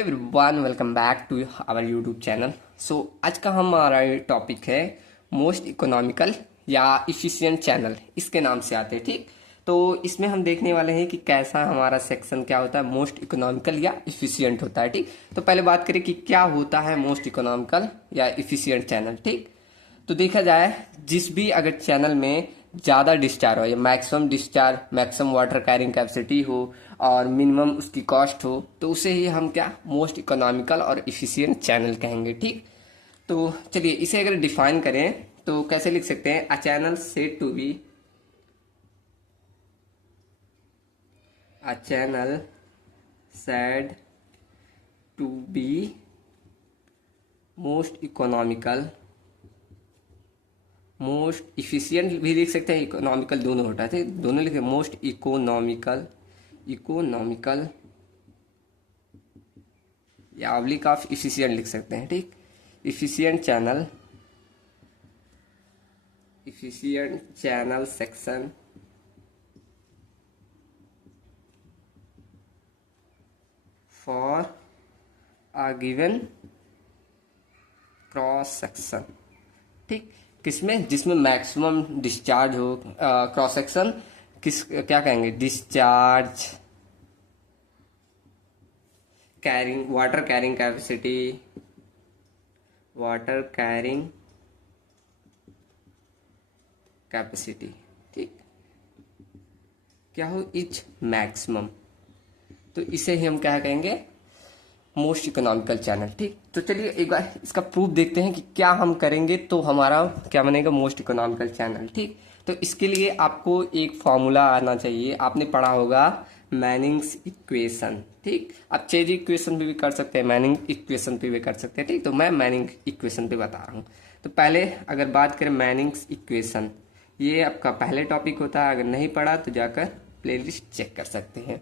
Everyone, welcome back to our YouTube channel. आज का हमारा टॉपिक है मोस्ट इकोनॉमिकल या इफिशिएंट चैनल, इसके नाम से आते हैं। ठीक, तो इसमें हम देखने वाले हैं कि कैसा हमारा सेक्शन क्या होता है, मोस्ट इकोनॉमिकल या इफिशिएंट होता है। ठीक, तो पहले बात करें कि क्या होता है मोस्ट इकोनॉमिकल या इफिशिएंट चैनल। ठीक, तो देखा जाए जिस भी अगर चैनल में ज़्यादा डिस्चार्ज हो या maximum discharge, maximum water carrying capacity हो और मिनिमम उसकी कॉस्ट हो, तो उसे ही हम क्या मोस्ट इकोनॉमिकल और इफिशिएंट चैनल कहेंगे। ठीक, तो चलिए इसे अगर डिफाइन करें तो कैसे लिख सकते हैं, a channel said to be most economical, most efficient भी लिख सकते हैं, इकोनॉमिकल दोनों होता है, दोनों लिखे, मोस्ट इकोनॉमिकल या ऑब्लिक ऑफ इफिशियंट लिख सकते हैं। ठीक, efficient channel section for a given cross section. ठीक, किसमें, जिसमें मैक्सिमम डिस्चार्ज हो, क्रॉस सेक्शन किस क्या कहेंगे, discharge carrying, water carrying capacity. ठीक, क्या हो, इच मैक्सिमम, तो इसे ही हम क्या कहेंगे, मोस्ट इकोनॉमिकल चैनल। ठीक, तो चलिए एक बार इसका प्रूफ देखते हैं कि क्या हम करेंगे तो हमारा क्या बनेगा मोस्ट इकोनॉमिकल चैनल। ठीक, तो इसके लिए आपको एक फॉर्मूला आना चाहिए, आपने पढ़ा होगा मैनिंग्स इक्वेशन। ठीक, आप चेज इक्वेशन पे भी कर सकते हैं, मैनिंग इक्वेशन पे भी कर सकते हैं। ठीक, तो मैं मैनिंग इक्वेशन पे बता रहा हूँ। तो पहले अगर बात करें मैनिंग्स इक्वेशन, ये आपका पहले टॉपिक होता है, अगर नहीं पढ़ा तो जाकर प्लेलिस्ट चेक कर सकते हैं,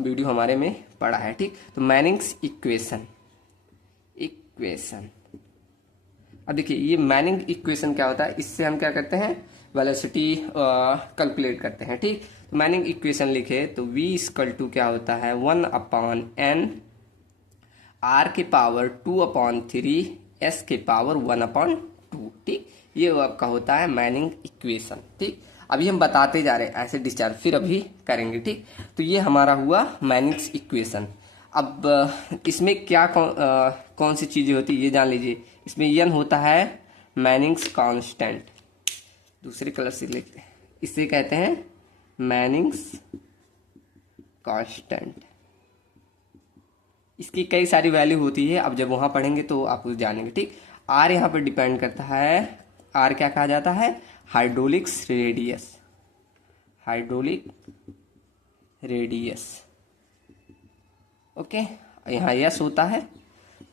वीडियो हमारे में पढ़ा है। ठीक, तो मैनिंग्स इक्वेशन अब देखिए ये मैनिंग इक्वेशन क्या होता है, इससे हम क्या करते हैं, वेलोसिटी कैलकुलेट करते हैं। ठीक, तो मैनिंग इक्वेशन लिखे तो v इक्वल टू क्या होता है, 1/n r के पावर 2/3 s के पावर 1/2। ठीक, ये आपका होता है मैनिंग इक्वेशन। ठीक, अभी हम बताते जा रहे हैं ऐसे डिस्चार्ज, फिर अभी करेंगे। ठीक, तो ये हमारा हुआ मैनिंग्स इक्वेशन। अब इसमें क्या कौन सी चीजें होती है ये जान लीजिए। इसमें n होता है मैनिंग्स कांस्टेंट, दूसरे कलर से लिखते हैं, इसे कहते हैं मैनिंग्स कांस्टेंट। इसकी कई सारी वैल्यू होती है, अब जब वहां पढ़ेंगे तो आप उसे जानेंगे। ठीक, आर यहाँ पर डिपेंड करता है, आर क्या कहा जाता है, हाइड्रोलिक रेडियस। ओके, यहाँ यस होता है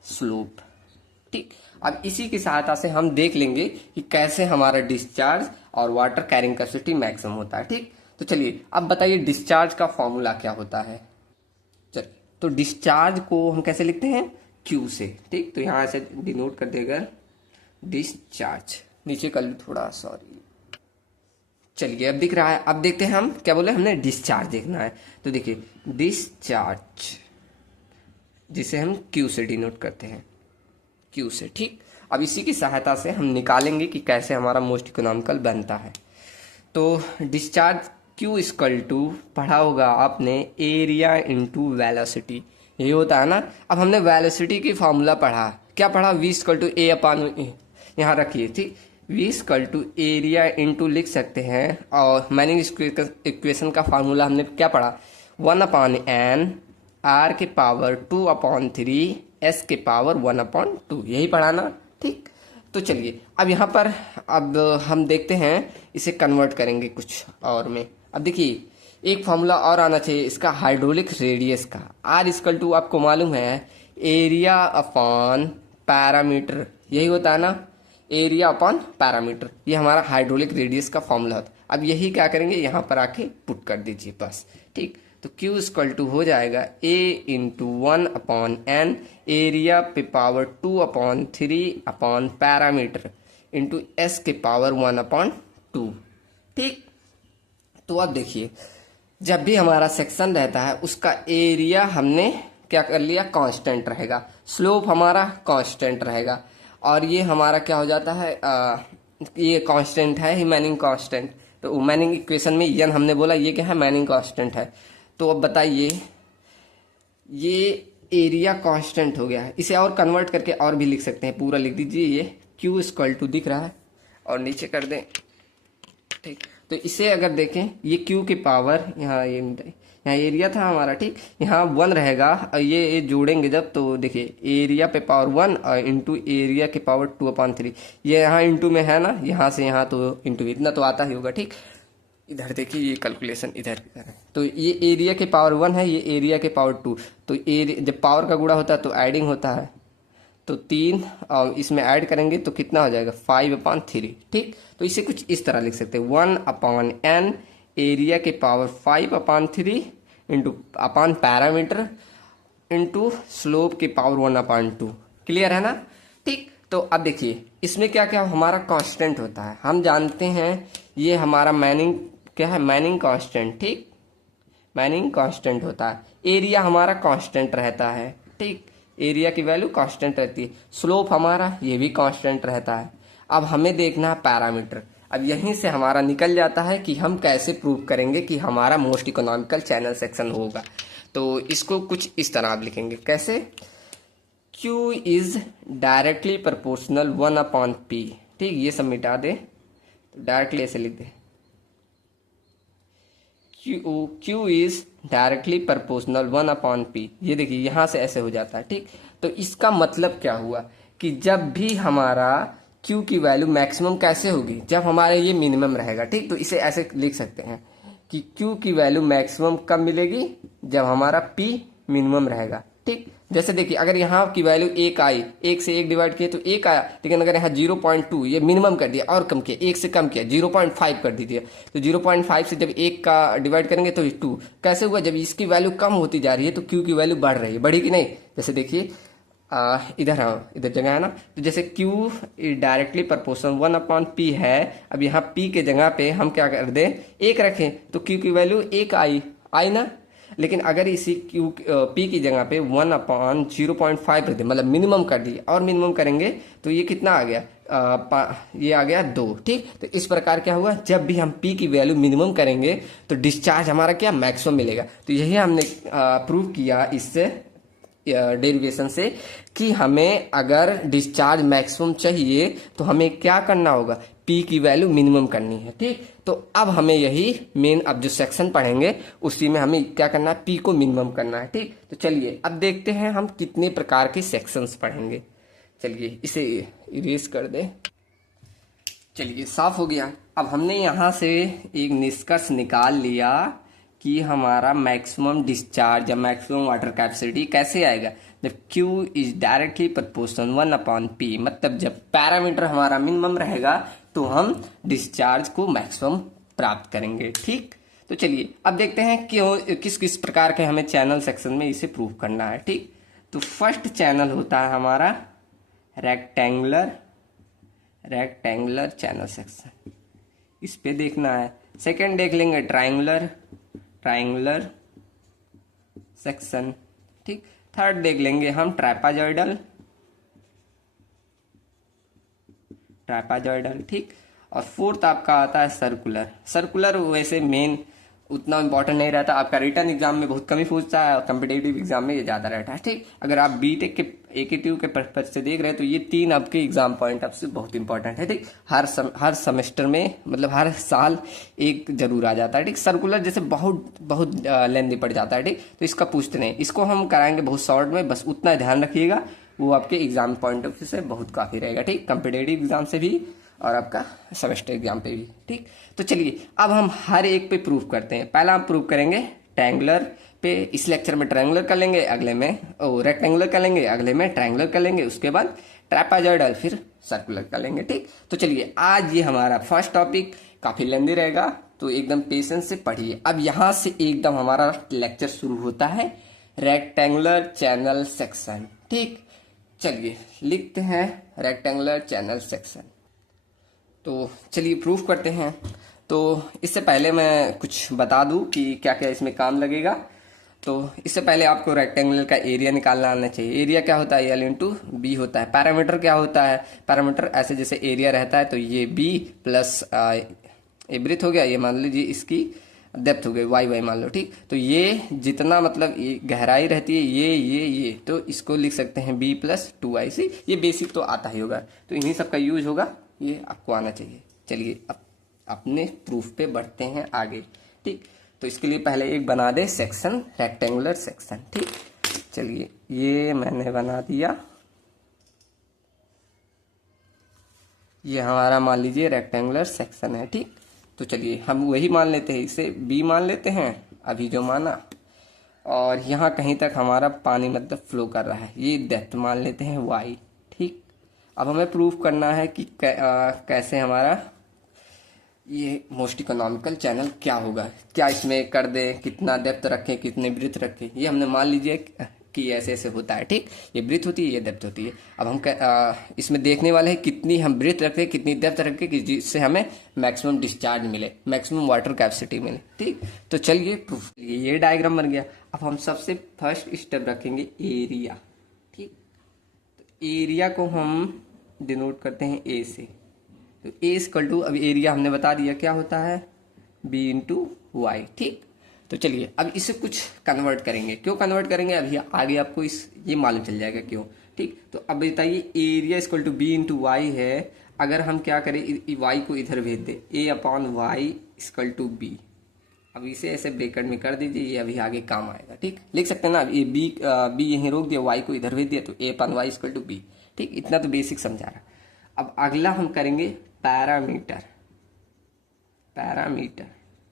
स्लोप। ठीक, अब इसी की सहायता से हम देख लेंगे कि कैसे हमारा डिस्चार्ज और वाटर कैरिंग कैपेसिटी मैक्सिमम होता है। ठीक, तो चलिए अब बताइए डिस्चार्ज का फॉर्मूला क्या होता है। चलिए, तो डिस्चार्ज को हम कैसे लिखते हैं, क्यू से। ठीक, तो यहां से डिनोट कर देगा डिस्चार्ज, नीचे कर लूँ थोड़ा, सॉरी। चलिए अब दिख रहा है, अब देखते हैं हम क्या बोले, हमने डिस्चार्ज देखना है। तो देखिए डिस्चार्ज, जिसे हम क्यू से डिनोट करते हैं, क्यू से। ठीक, अब इसी की सहायता से हम निकालेंगे कि कैसे हमारा मोस्ट इकोनॉमिकल बनता है। तो डिस्चार्ज क्यू इक्वल टू, पढ़ा होगा आपने, एरिया इंटू वेलोसिटी, यही होता है ना। अब हमने वेलोसिटी की फॉर्मूला पढ़ा, क्या पढ़ा, v equal to A upon, यहाँ रखिए। ठीक, v equal to area into लिख सकते हैं, और मैनिंग इक्वेशन का फार्मूला हमने क्या पढ़ा, 1/n r के पावर 2/3 s के पावर 1/2, यही पढ़ा ना। ठीक, तो चलिए अब यहाँ पर अब हम देखते हैं, इसे कन्वर्ट करेंगे कुछ और में। अब देखिए एक फॉर्मूला और आना चाहिए इसका, हाइड्रोलिक रेडियस का, आर इक्वल टू आपको मालूम है एरिया अपॉन पैरामीटर, यही होता है ना, एरिया अपॉन पैरामीटर, ये हमारा हाइड्रोलिक रेडियस का फॉर्मूला होता है। अब यही क्या करेंगे, यहाँ पर आके पुट कर दीजिए बस। ठीक, तो Q इक्वल टू हो जाएगा A इंटू 1/n एरिया पे पावर 2/3 पैरामीटर इंटू S के पावर 1/2। ठीक, तो अब देखिए जब भी हमारा सेक्शन रहता है उसका एरिया हमने क्या कर लिया, कांस्टेंट रहेगा, स्लोप हमारा कांस्टेंट रहेगा, और ये हमारा क्या हो जाता है, ये कांस्टेंट है ही, मैनिंग कांस्टेंट। तो मैनिंग इक्वेशन में n हमने बोला, ये क्या है, मैनिंग कांस्टेंट है। तो अब बताइए, ये एरिया कांस्टेंट हो गया है, इसे और कन्वर्ट करके और भी लिख सकते हैं, पूरा लिख दीजिए, ये Q इक्वल टू दिख रहा है और नीचे कर दें, ठीक। तो इसे अगर देखें, ये Q की पावर, यहाँ एरिया था हमारा, ठीक, यहाँ 1 रहेगा, और ये जोड़ेंगे जब, तो देखिए एरिया पे पावर 1 और इंटू एरिया के पावर 2/3, ये यहाँ इंटू में है ना, यहाँ से यहाँ तो इंटू, इतना तो आता ही होगा, ठीक। इधर देखिए, ये कैलकुलेशन इधर है, तो ये एरिया के पावर 1 है, ये एरिया के पावर 2, तो एरिया जब पावर का गुणा होता है तो एडिंग होता है, तो 3 इसमें ऐड करेंगे तो कितना हो जाएगा, 5/3, ठीक। तो इसे कुछ इस तरह लिख सकते हैं, 1/n एरिया के power 5/3 into upon parameter into slope के पावर 1/2। क्लियर है ना, ठीक। तो अब देखिए, इसमें क्या क्या हमारा कांस्टेंट होता है, हम जानते हैं, ये हमारा मैनिंग क्या है, मैनिंग कांस्टेंट, ठीक, मैनिंग कांस्टेंट होता है। एरिया हमारा कांस्टेंट रहता है, ठीक, एरिया की वैल्यू कांस्टेंट रहती है। स्लोप हमारा ये भी कांस्टेंट रहता है। अब हमें देखना है पैरामीटर। अब यहीं से हमारा निकल जाता है कि हम कैसे प्रूव करेंगे कि हमारा मोस्ट इकोनॉमिकल चैनल सेक्शन होगा। तो इसको कुछ इस तरह आप लिखेंगे, कैसे, Q is directly proportional 1/P, ठीक, ये सब मिटा दे, तो डायरेक्टली ऐसे लिख दे, Q is directly proportional 1/P। ये देखिए यहाँ से ऐसे हो जाता है, ठीक। तो इसका मतलब क्या हुआ कि जब भी हमारा Q की वैल्यू मैक्सिमम कैसे होगी, जब हमारा ये मिनिमम रहेगा, ठीक। तो इसे ऐसे लिख सकते हैं कि Q की वैल्यू मैक्सिमम कब मिलेगी, जब हमारा P मिनिमम रहेगा, ठीक। जैसे देखिए, अगर यहाँ की वैल्यू 1 आई, 1 से 1 डिवाइड किए तो 1 आया, लेकिन अगर यहाँ 0.2 ये मिनिमम कर दिया और कम किया, 1 से कम किया 0.5 कर दीजिए, तो 0.5 से जब 1 का डिवाइड करेंगे तो 2 कैसे हुआ, जब इसकी वैल्यू कम होती जा रही है तो Q की वैल्यू बढ़ रही है, बढ़ी कि नहीं। जैसे देखिए इधर, हाँ इधर जगह है ना, तो जैसे Q डायरेक्टली प्रोपोर्शनल 1/P है, अब यहाँ P के जगह पे हम क्या कर दें, 1 रखें, तो Q की वैल्यू 1 आई ना। लेकिन अगर इसी P की जगह पे 1/0.5 रख दे, मतलब मिनिमम कर दिए, और मिनिमम करेंगे तो ये कितना आ गया, ये आ गया 2, ठीक। तो इस प्रकार क्या हुआ, जब भी हम P की वैल्यू मिनिमम करेंगे तो डिस्चार्ज हमारा क्या, मैक्सिमम मिलेगा। तो यही हमने प्रूव किया इससे डेरिवेशन से, कि हमें अगर डिस्चार्ज मैक्सिमम चाहिए तो हमें क्या करना होगा, P की वैल्यू मिनिमम करनी है, ठीक। तो अब हमें यही मेन, अब जो सेक्शन पढ़ेंगे उसी में हमें क्या करना है, P को मिनिमम करना है, ठीक। तो चलिए अब देखते हैं हम कितने प्रकार के सेक्शंस पढ़ेंगे। चलिए इसे इरेज कर दें। चलिए साफ हो गया। अब हमने यहाँ से एक निष्कर्ष निकाल लिया कि हमारा मैक्सिमम डिस्चार्ज या मैक्सिमम वाटर कैपेसिटी कैसे आएगा, जब Q is directly proportional 1/P, मतलब जब पैरामीटर हमारा मिनिमम रहेगा तो हम डिस्चार्ज को मैक्सिमम प्राप्त करेंगे, ठीक। तो चलिए अब देखते हैं कि किस किस प्रकार के हमें चैनल सेक्शन में इसे प्रूव करना है, ठीक। तो फर्स्ट चैनल होता है हमारा रेक्टेंगुलर चैनल सेक्शन, इस पे देखना है। सेकेंड देख लेंगे ट्राइंगुलर सेक्शन, ठीक। थर्ड देख लेंगे हम ट्राइपाजॉइडल, ठीक। और फोर्थ आपका आता है सर्कुलर वैसे मेन उतना इंपॉर्टेंट नहीं रहता, आपका रिटर्न एग्जाम में बहुत कम ही पूछता है और कॉम्पिटेटिव एग्जाम में ये ज्यादा रहता है, ठीक। अगर आप बीटेक के एकेटिव के पर्पज से देख रहे हैं तो ये 3 आपके एग्जाम पॉइंट आपसे बहुत इंपॉर्टेंट है, ठीक। हर सेमेस्टर में, मतलब हर साल एक जरूर आ जाता है, ठीक। सर्कुलर जैसे बहुत लेंदी पड़ जाता है, ठीक। तो इसका पूछते नहीं, इसको हम कराएंगे बहुत शॉर्ट में, बस उतना ध्यान रखिएगा, वो आपके एग्जाम पॉइंट ऑफ व्यू से बहुत काफी रहेगा, ठीक। कॉम्पिटेटिव एग्जाम से भी और आपका सेमेस्टर एग्जाम पे भी, ठीक। तो चलिए अब हम हर एक पे प्रूफ करते हैं। पहला हम प्रूफ करेंगे ट्रायंगुलर पे, इस लेक्चर में ट्रायंगुलर कर लेंगे, अगले में रेक्टेंगुलर कर लेंगे, अगले में ट्रायंगुलर कर लेंगे, उसके बाद ट्रापेजॉइडल, फिर सर्कुलर कर लेंगे, ठीक। तो चलिए आज ये हमारा फर्स्ट टॉपिक काफी लेंदी रहेगा, तो एकदम पेशेंस से पढ़िए। अब यहाँ से एकदम हमारा लेक्चर शुरू होता है रेक्टेंगुलर चैनल सेक्शन, ठीक। चलिए लिखते हैं रेक्टेंगुलर चैनल सेक्शन। तो चलिए प्रूफ करते हैं। तो इससे पहले मैं कुछ बता दूं कि क्या क्या इसमें काम लगेगा। तो इससे पहले आपको रेक्टेंगल का एरिया निकालना आना चाहिए। एरिया क्या होता है, एल इंटू बी होता है। पैरामीटर क्या होता है, पैरामीटर ऐसे जैसे एरिया रहता है तो ये बी प्लस ये ब्रीथ हो गया, ये मान लीजिए इसकी डेप्थ हो गई वाई वाई मान लो, ठीक। तो ये जितना मतलब ये गहराई रहती है ये तो इसको लिख सकते हैं बी प्लस 2ic। ये बेसिक तो आता ही होगा, तो इन्हीं सब का यूज होगा, ये आपको आना चाहिए। चलिए अब अपने प्रूफ पे बढ़ते हैं आगे, ठीक। तो इसके लिए पहले एक बना दे सेक्शन, रेक्टेंगुलर सेक्शन, ठीक। चलिए ये मैंने बना दिया, ये हमारा मान लीजिए रेक्टेंगुलर सेक्शन है, ठीक। तो चलिए हम वही मान लेते हैं, इसे बी मान लेते हैं अभी जो माना, और यहाँ कहीं तक हमारा पानी मतलब फ्लो कर रहा है, ये डेप्थ मान लेते हैं वाई, ठीक। अब हमें प्रूफ करना है कि कैसे हमारा ये मोस्ट इकोनॉमिकल चैनल क्या होगा, क्या इसमें कर दें, कितना डेप्थ रखें, कितने ब्रीथ रखें। ये हमने मान लीजिए कि ऐसे ऐसे होता है, ठीक। ये ब्रीथ होती है, ये डेप्थ होती है। अब हम इसमें देखने वाले हैं कितनी हम ब्रीथ रखें, कितनी डेप्थ रखें कि जिससे हमें मैक्सिमम डिस्चार्ज मिले, मैक्सिमम वाटर कैपेसिटी मिले, ठीक। तो चलिए प्रूफ, ये डायग्राम बन गया। अब हम सबसे फर्स्ट स्टेप रखेंगे एरिया, ठीक। तो एरिया को हम डिनोट करते हैं ए से। तो ए इक्वल टू, अब एरिया हमने बता दिया क्या होता है, बी इंटू वाई, ठीक। तो चलिए अब इसे कुछ कन्वर्ट करेंगे। क्यों कन्वर्ट करेंगे अभी आगे आपको ये मालूम चल जाएगा क्यों, ठीक। तो अब बताइए area equal to B into Y है, अगर हम क्या करें वाई को इधर भेज दे, A upon Y equal to B. अब इसे ऐसे ब्रैकेट में कर दीजिए, ये अभी आगे काम आएगा, ठीक। लिख सकते हैं ना, ये बी यहीं रोक दिया, वाई को इधर भेज दिया, तो A upon Y equal to B, ठीक। इतना तो बेसिक समझा रहा। अब अगला हम करेंगे पैरामीटर,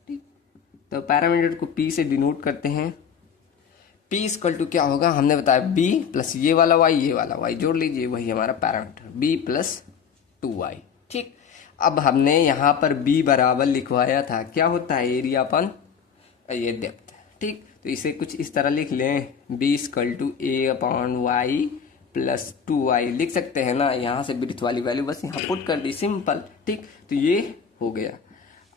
ठीक। तो पैरामीटर को पी से डिनोट करते हैं। पी इक्वल टू क्या होगा, हमने बताया बी प्लस ये वाला वाई जोड़ लीजिए, वही हमारा पैरामीटर बी प्लस 2y, ठीक। अब हमने यहाँ पर बी बराबर लिखवाया था, क्या होता है एरिया अपन ये डेप्थ, ठीक। तो इसे कुछ इस तरह लिख लें, B equal to A upon Y plus 2y लिख सकते हैं ना। यहाँ से ब्रीथ वाली वैल्यू बस यहाँ पुट कर दी, सिंपल, ठीक। तो ये हो गया।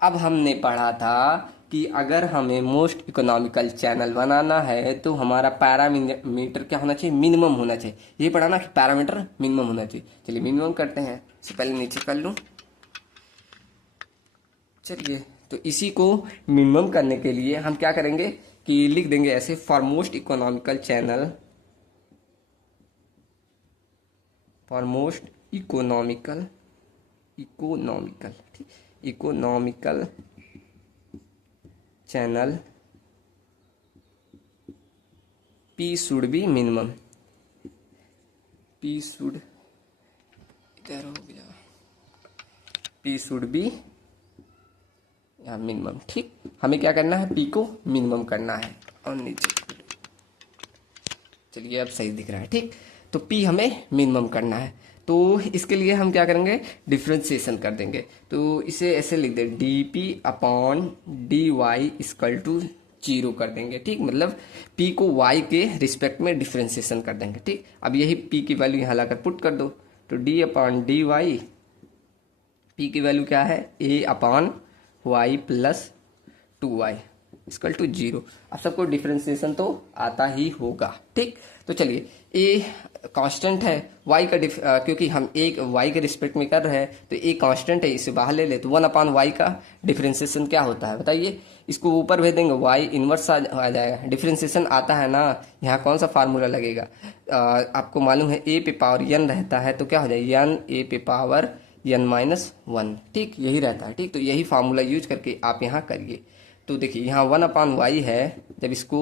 अब हमने पढ़ा था कि अगर हमें मोस्ट इकोनॉमिकल चैनल बनाना है तो हमारा पैरामीटर क्या होना चाहिए, मिनिमम होना चाहिए। ये पढ़ा ना कि पैरामीटर मिनिमम होना चाहिए। चलिए मिनिमम करते हैं, इससे पहले नीचे कर लूँ। चलिए तो इसी को मिनिमम करने के लिए हम क्या करेंगे कि लिख देंगे ऐसे, for most economical channel, for most economical ठीक, economical channel P should be minimum, P should इधर हो गया, P शुड बी या मिनिमम, ठीक। हमें क्या करना है, P को मिनिमम करना है, और नीचे चलिए अब सही दिख रहा है, ठीक। तो P हमें मिनिमम करना है, तो इसके लिए हम क्या करेंगे, डिफ्रेंसिएशन कर देंगे। तो इसे ऐसे लिख दे, dP upon dy equal to 0 कर देंगे, ठीक। मतलब P को y के रिस्पेक्ट में डिफ्रेंसिएशन कर देंगे, ठीक। अब यही P की वैल्यू यहाँ लाकर पुट कर दो, तो d अपॉन dy, P की वैल्यू क्या है, a upon y plus 2y equal to 0। अब सबको डिफ्रेंसिएशन तो आता ही होगा, ठीक। तो चलिए ए कांस्टेंट है, y का क्योंकि हम एक y के रिस्पेक्ट में कर रहे हैं तो ए कांस्टेंट है, इसे बाहर ले ले, तो 1 अपॉन वाई का डिफ्रेंसिएशन क्या होता है बताइए। इसको ऊपर भेज देंगे, y इनवर्स आ जाएगा। डिफ्रेंसिएशन आता है ना, यहाँ कौन सा फार्मूला लगेगा, आपको मालूम है a पे पावर n रहता है, तो क्या हो जाएगा n a पे पावर n-1, ठीक, यही रहता है, ठीक। तो यही फार्मूला यूज करके आप यहाँ करिए। तो देखिए यहाँ 1 अपॉन वाई है, जब इसको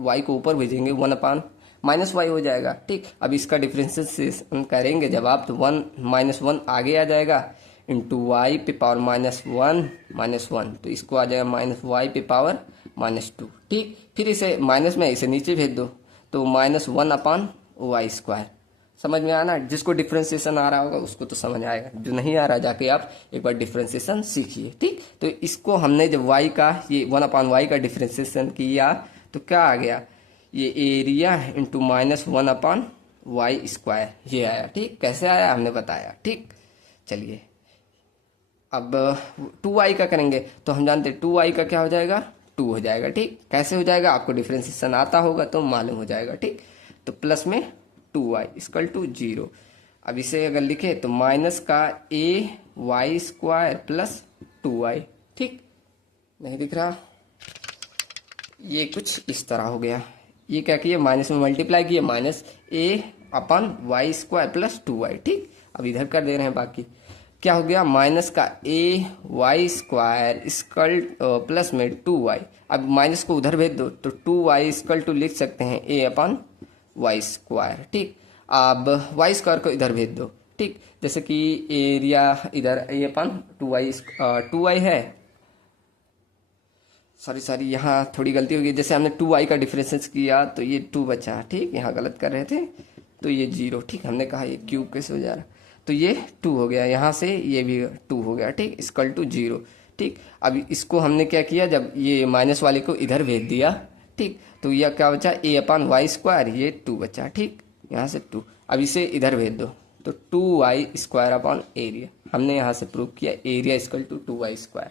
y को ऊपर भेजेंगे 1 अपॉन माइनस वाई हो जाएगा, ठीक। अब इसका डिफ्रेंसिएशन करेंगे जब आप, तो 1 आगे आ जाएगा, इंटू वाई पे पावर -1, तो इसको आ जाएगा -y पे पावर -2, ठीक। फिर इसे माइनस में इसे नीचे भेज दो, तो -1 अपॉन वाई स्क्वायर। समझ में आना, जिसको डिफ्रेंसिएशन आ रहा होगा उसको तो समझ आएगा, जो नहीं आ रहा जाके आप एक बार डिफ्रेंसिएशन सीखिए, ठीक। तो इसको हमने जब y का ये 1 अपॉन वाई का डिफ्रेंसिएशन किया तो क्या आ गया, ये area into -1 upon Y square, ये आया, ठीक। कैसे आया हमने बताया, ठीक। चलिए अब 2y का करेंगे, तो हम जानते हैं 2y का क्या हो जाएगा, 2 हो जाएगा। ठीक, कैसे हो जाएगा, आपको डिफ्रेंसिएशन आता होगा तो मालूम हो जाएगा। ठीक, तो प्लस में 2y इक्वल टू 0। अब इसे अगर लिखे तो माइनस का ay² प्लस 2y। ठीक, नहीं दिख रहा, ये कुछ इस तरह हो गया। ये क्या किया, माइनस में मल्टीप्लाई किया, माइनस a/y² प्लस 2y। ठीक, अब इधर कर दे रहे हैं बाकी, क्या हो गया, माइनस का ay² इक्वल प्लस में 2y। अब माइनस को उधर भेज दो तो 2y इक्वल टू लिख सकते हैं a/y²। ठीक, अब y² को इधर भेज दो। ठीक, जैसे कि एरिया इधर a/2y है, सॉरी यहाँ थोड़ी गलती होगी, जैसे हमने 2y का डिफरेंस किया तो ये 2 बचा। ठीक, यहाँ गलत कर रहे थे तो ये 0। ठीक, हमने कहा ये क्यूब कैसे हो जा रहा, तो ये 2 हो गया, यहाँ से ये भी 2 हो गया। ठीक, इक्वल टू 0। ठीक, अब इसको हमने क्या किया, जब ये माइनस वाले को इधर भेज दिया, ठीक, तो यह क्या बचा, a/y², ये 2 बचा। ठीक, यहाँ से 2, अब इसे इधर भेज दो तो 2y² अपॉन एरिया। हमने यहाँ से प्रूव किया एरिया इक्वल टू 2y²।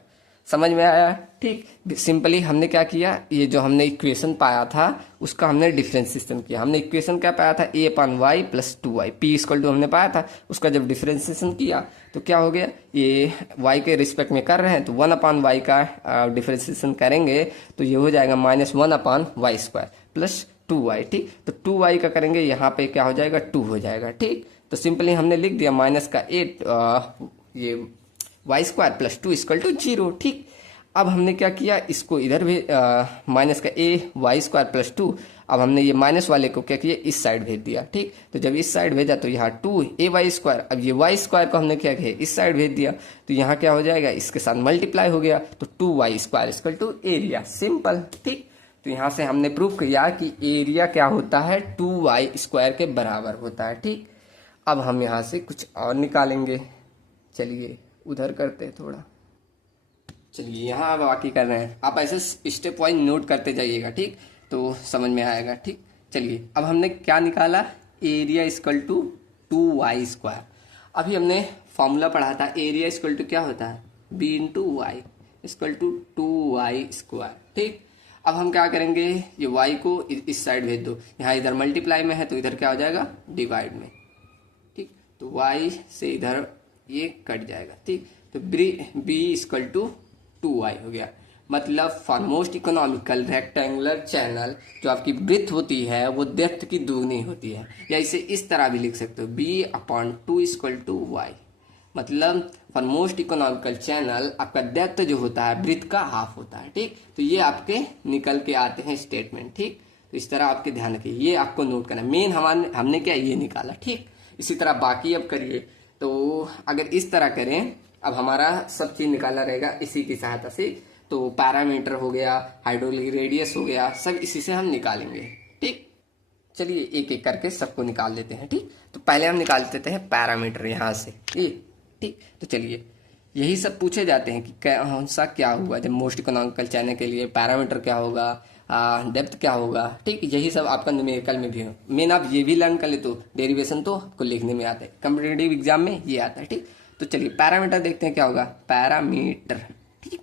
समझ में आया। ठीक, सिंपली हमने क्या किया, ये जो हमने इक्वेशन पाया था उसका हमने डिफरेंशिएशन किया। हमने इक्वेशन क्या पाया था, a/y plus 2y, p equal to हमने पाया था, उसका जब डिफरेंशिएशन किया तो क्या हो गया, ये y के रिस्पेक्ट में कर रहे हैं तो 1/y का डिफरेंशिएशन करेंगे तो ये हो जाएगा -1/y² प्लस 2y। ठीक, तो 2y का करेंगे, यहाँ पे क्या हो जाएगा, 2 हो जाएगा। ठीक, तो सिंपली हमने लिख दिया माइनस का ये y² प्लस 2 इक्वल टू 0। ठीक, अब हमने क्या किया, इसको इधर भी माइनस का ay² प्लस 2, अब हमने ये माइनस वाले को क्या किया, इस साइड भेज दिया। ठीक, तो जब इस साइड भेजा तो यहाँ 2ay², अब ये y² को हमने क्या किया, इस साइड भेज दिया तो यहाँ क्या हो जाएगा, इसके साथ मल्टीप्लाई हो गया तो 2y² equal to area. Simple. ठीक, तो यहाँ से हमने प्रूव किया कि एरिया क्या होता है, 2y² के बराबर होता है। ठीक, अब हम यहाँ से कुछ और निकालेंगे, चलिए उधर करते हैं थोड़ा। चलिए यहाँ अब बाकी कर रहे हैं, आप ऐसे स्टेप वाइज नोट करते जाइएगा। ठीक, तो समझ में आएगा। ठीक, चलिए अब हमने क्या निकाला, एरिया इक्वल टू 2y²। अभी हमने फॉर्मूला पढ़ा था, एरिया इक्वल टू क्या होता है, b into Y equal to 2y²। ठीक, अब हम क्या करेंगे, ये y को इस साइड भेज दो, यहाँ इधर मल्टीप्लाई में है तो इधर क्या हो जाएगा, डिवाइड में। ठीक, तो y से इधर ये कट जाएगा। ठीक, तो b इक्वल टू 2y हो गया। मतलब for most economical rectangular channel जो आपकी ब्रेथ होती है वो डेप्थ की दुगनी होती है, या इसे इस तरह भी लिख सकते हो, b/2 इक्वल टू y। मतलब फॉर मोस्ट इकोनॉमिकल चैनल आपका डेप्थ जो होता है ब्रेथ का हाफ होता है। ठीक, तो ये आपके निकल के आते हैं स्टेटमेंट। ठीक, तो इस तरह आपके ध्यान रखिए, ये आपको नोट करना, मेन हमने क्या ये निकाला। ठीक, इसी तरह बाकी अब करिए, तो अगर इस तरह करें, अब हमारा सब चीज निकाला रहेगा इसी की सहायता से, तो पैरामीटर हो गया, हाइड्रोलिक रेडियस हो गया, सब इसी से हम निकालेंगे। ठीक, चलिए एक एक करके सबको निकाल लेते हैं। ठीक, तो पहले हम निकाल देते हैं पैरामीटर यहाँ से ये। ठीक, तो चलिए यही सब पूछे जाते हैं कि कौन सा क्या हुआ, जब मोस्ट इकोनॉमिकल चैनल के लिए पैरामीटर क्या होगा, डेप्थ क्या होगा। ठीक, यही सब आपका न्यूमेरिकल में भी हो। मेन आप ये भी लर्न कर ले तो डेरिवेशन तो आपको लिखने में आता है, कॉम्पिटिटिव एग्जाम में ये आता है। ठीक, तो चलिए पैरामीटर देखते हैं क्या होगा, पैरामीटर। ठीक,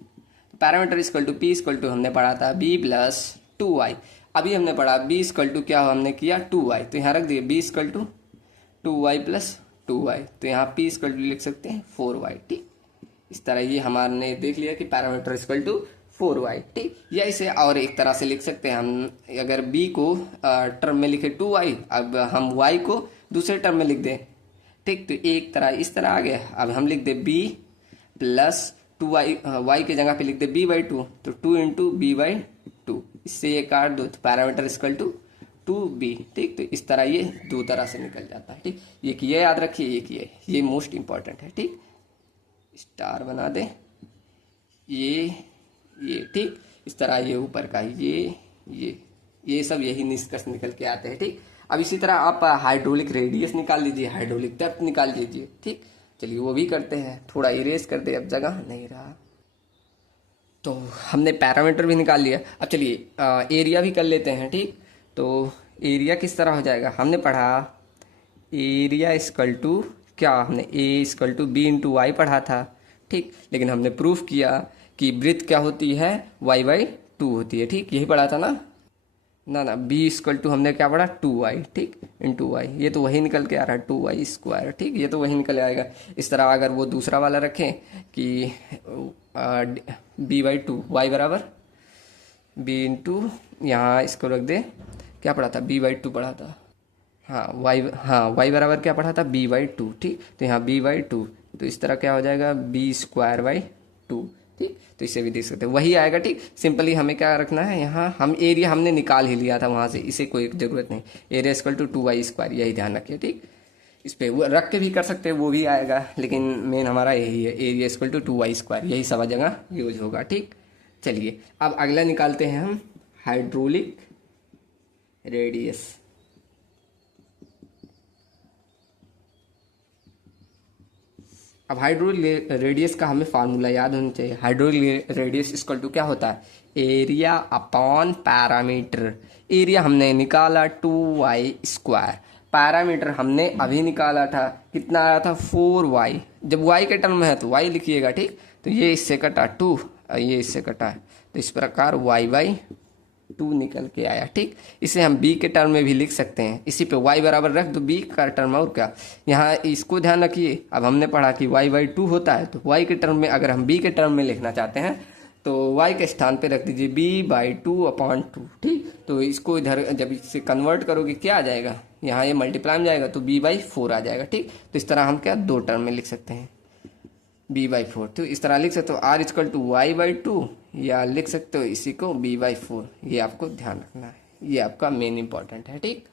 parameter equal to p equal to हमने पढ़ा था b प्लस 2y। अभी हमने पढ़ा b इक्वल टू क्या हमने किया 2y, तो यहाँ रख दिए b equal to 2y plus 2y, तो यहाँ p इक्वल टू लिख सकते हैं 4y। ठीक, इस तरह ये हमारे देख लिया कि पैरामीटर इक्वल टू 4y। ठीक, या इसे और एक तरह से लिख सकते हैं हम, अगर b को टर्म में लिखे 2y, अब हम y को दूसरे टर्म में लिख दें। ठीक, तो एक तरह इस तरह आ गया। अब हम लिख दे b प्लस 2y, y के जगह पे लिख दे b/2, तो 2 इंटू b/2, इससे ये काट दो तो पैरामीटर इक्वल टू 2b। ठीक, तो इस तरह ये दो तरह से निकल जाता है। ठीक, ये याद रखिए, ये मोस्ट इंपॉर्टेंट है। ठीक, स्टार बना दे ये। ठीक, इस तरह ये ऊपर का ये सब यही निष्कर्ष निकल के आते हैं। ठीक, अब इसी तरह आप हाइड्रोलिक रेडियस निकाल लीजिए, हाइड्रोलिक डेप्थ निकाल लीजिए। ठीक, चलिए वो भी करते हैं, थोड़ा इरेज कर दे, अब जगह नहीं रहा। तो हमने पैरामीटर भी निकाल लिया, अब चलिए एरिया भी कर लेते हैं। ठीक, तो एरिया किस तरह हो जाएगा, हमने पढ़ा एरिया इक्वल टू क्या, हमने a equal to b into Y पढ़ा था। ठीक, लेकिन हमने प्रूफ किया कि ब्रेथ क्या होती है y/2 2 होती है। ठीक, यही पढ़ा था ना ना बी इक्वल टू हमने क्या पढ़ा 2y, ठीक, इंटू वाई। ये तो वही निकल के आ रहा है 2y², ठीक, ये तो वही निकल आएगा। इस तरह अगर वो दूसरा वाला रखें कि b/2 y बराबर b इंटू, यहाँ इसको रख दे, क्या पढ़ा था b/2 पढ़ा था, हाँ y बराबर क्या पढ़ा था b/2, ठीक, तो यहाँ b/2, तो इस तरह क्या हो जाएगा b²/2, ठीक, तो इसे भी देख सकते हैं वही आएगा। ठीक, सिंपली हमें क्या रखना है, यहाँ हम एरिया हमने निकाल ही लिया था वहाँ से, इसे कोई ज़रूरत नहीं, एरिया इक्वल टू 2y², यही ध्यान रखिए। ठीक, इस पे वो रख के भी कर सकते हैं, वो भी आएगा, लेकिन मेन हमारा यही है, एरिया इक्वल टू 2y², यही सब जगह यूज होगा। ठीक, चलिए अब अगला निकालते हैं हम हाइड्रोलिक रेडियस। अब हाइड्रोलिक रेडियस का हमें फार्मूला याद होना चाहिए। हाइड्रोलिक रेडियस इक्वल टू क्या होता है, एरिया अपॉन पैरामीटर। एरिया हमने निकाला 2y², पैरामीटर हमने अभी निकाला था, कितना आया था 4y। जब y के टर्म में है तो y लिखिएगा। ठीक, तो ये इससे कटा 2, ये इससे कटा है, तो इस प्रकार y/2 निकल के आया। ठीक, इसे हम b के टर्म में भी लिख सकते हैं, इसी पे y बराबर रख दो b का टर्म, और क्या, यहाँ इसको ध्यान रखिए। अब हमने पढ़ा कि y/2 होता है, तो y के टर्म में अगर हम b के टर्म में लिखना चाहते हैं तो y के स्थान पे रख दीजिए b/2/2। ठीक, तो इसको इधर जब इसे कन्वर्ट करोगे क्या आ जाएगा, यहाँ ये मल्टीप्लाई में जाएगा तो b/4 आ जाएगा। ठीक, तो इस तरह हम क्या दो टर्म में लिख सकते हैं b/4, तो इस तरह लिख सकते हो r इक्वल टू y/2, या लिख सकते हो इसी को b/4। ये आपको ध्यान रखना है, ये आपका मेन इंपॉर्टेंट है। ठीक,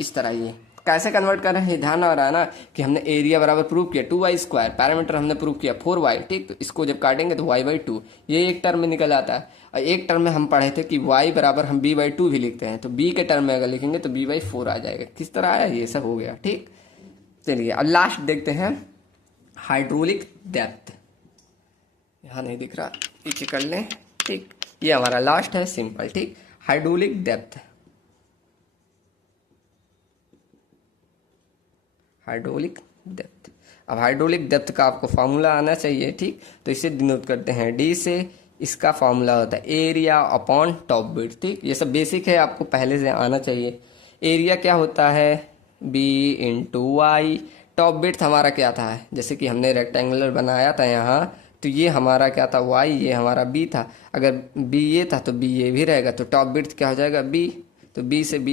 इस तरह ये कैसे कन्वर्ट कर रहे हैं, ध्यान आ रहा है ना कि हमने एरिया बराबर प्रूव किया 2y², पैरामीटर हमने प्रूव किया 4y। ठीक, तो इसको जब काटेंगे तो y/2, ये एक टर्म में निकल आता है। और एक टर्म में हम पढ़े थे कि y बराबर हम b/2 भी लिखते हैं, तो b के टर्म में अगर लिखेंगे तो b/4 आ जाएगा। किस तरह आया, ये सब हो गया। ठीक, चलिए अब लास्ट देखते हैं हाइड्रोलिक डेप्थ। यहाँ नहीं दिख रहा, पीछे कर लें। ठीक, ये हमारा लास्ट है, सिंपल। ठीक, हाइड्रोलिक डेप्थ, हाइड्रोलिक डेप्थ। अब हाइड्रोलिक डेप्थ का आपको फार्मूला आना चाहिए। ठीक, तो इसे डिनोट करते हैं डी से। इसका फार्मूला होता है एरिया अपॉन टॉप विड्थ। ठीक, ये सब बेसिक है, आपको पहले से आना चाहिए। एरिया क्या होता है b into Y. Top width हमारा क्या था, जैसे कि हमने रेक्टेंगुलर बनाया था यहाँ, तो ये हमारा क्या था y, ये हमारा b था। अगर b ये था तो b ये भी रहेगा, तो टॉप विड्थ क्या हो जाएगा b। तो b से b,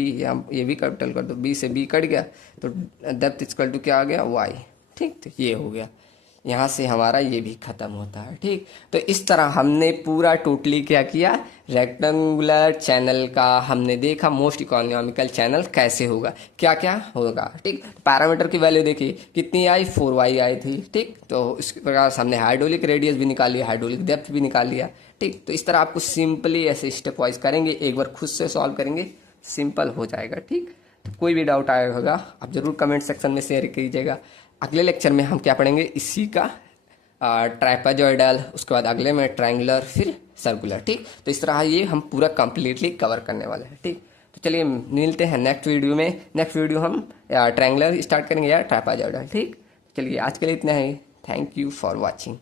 ये भी कैपिटल कर दो, b से b कट गया, तो डेप्थ इक्वल टू क्या आ गया y। ठीक, तो ये हो गया, यहाँ से हमारा ये भी खत्म होता है। ठीक, तो इस तरह हमने पूरा टोटली क्या किया, रेक्टेंगुलर चैनल का हमने देखा, मोस्ट इकोनॉमिकल चैनल कैसे होगा, क्या क्या होगा। ठीक, पैरामीटर की वैल्यू देखिए कितनी आई, 4y आई थी। ठीक, तो इस प्रकार से हमने हाइड्रोलिक रेडियस भी निकाल लिया, हाइड्रोलिक डेप्थ भी निकाल लिया। ठीक, तो इस तरह आपको सिंपली ऐसे स्टेप वाइज करेंगे, एक बार खुद से सॉल्व करेंगे, सिंपल हो जाएगा। ठीक, तो कोई भी डाउट आया होगा आप जरूर कमेंट सेक्शन में शेयर कीजिएगा। अगले लेक्चर में हम क्या पढ़ेंगे, इसी का ट्राइपेजॉइडल, उसके बाद अगले में ट्रायंगुलर, फिर सर्कुलर। ठीक, तो इस तरह ये हम पूरा कंप्लीटली कवर करने वाले हैं। ठीक, तो चलिए मिलते हैं नेक्स्ट वीडियो में। नेक्स्ट वीडियो हम ट्रायंगुलर स्टार्ट करेंगे या ट्राइपेजॉइडल। ठीक, चलिए आज के लिए इतना ही। Thank you for watching.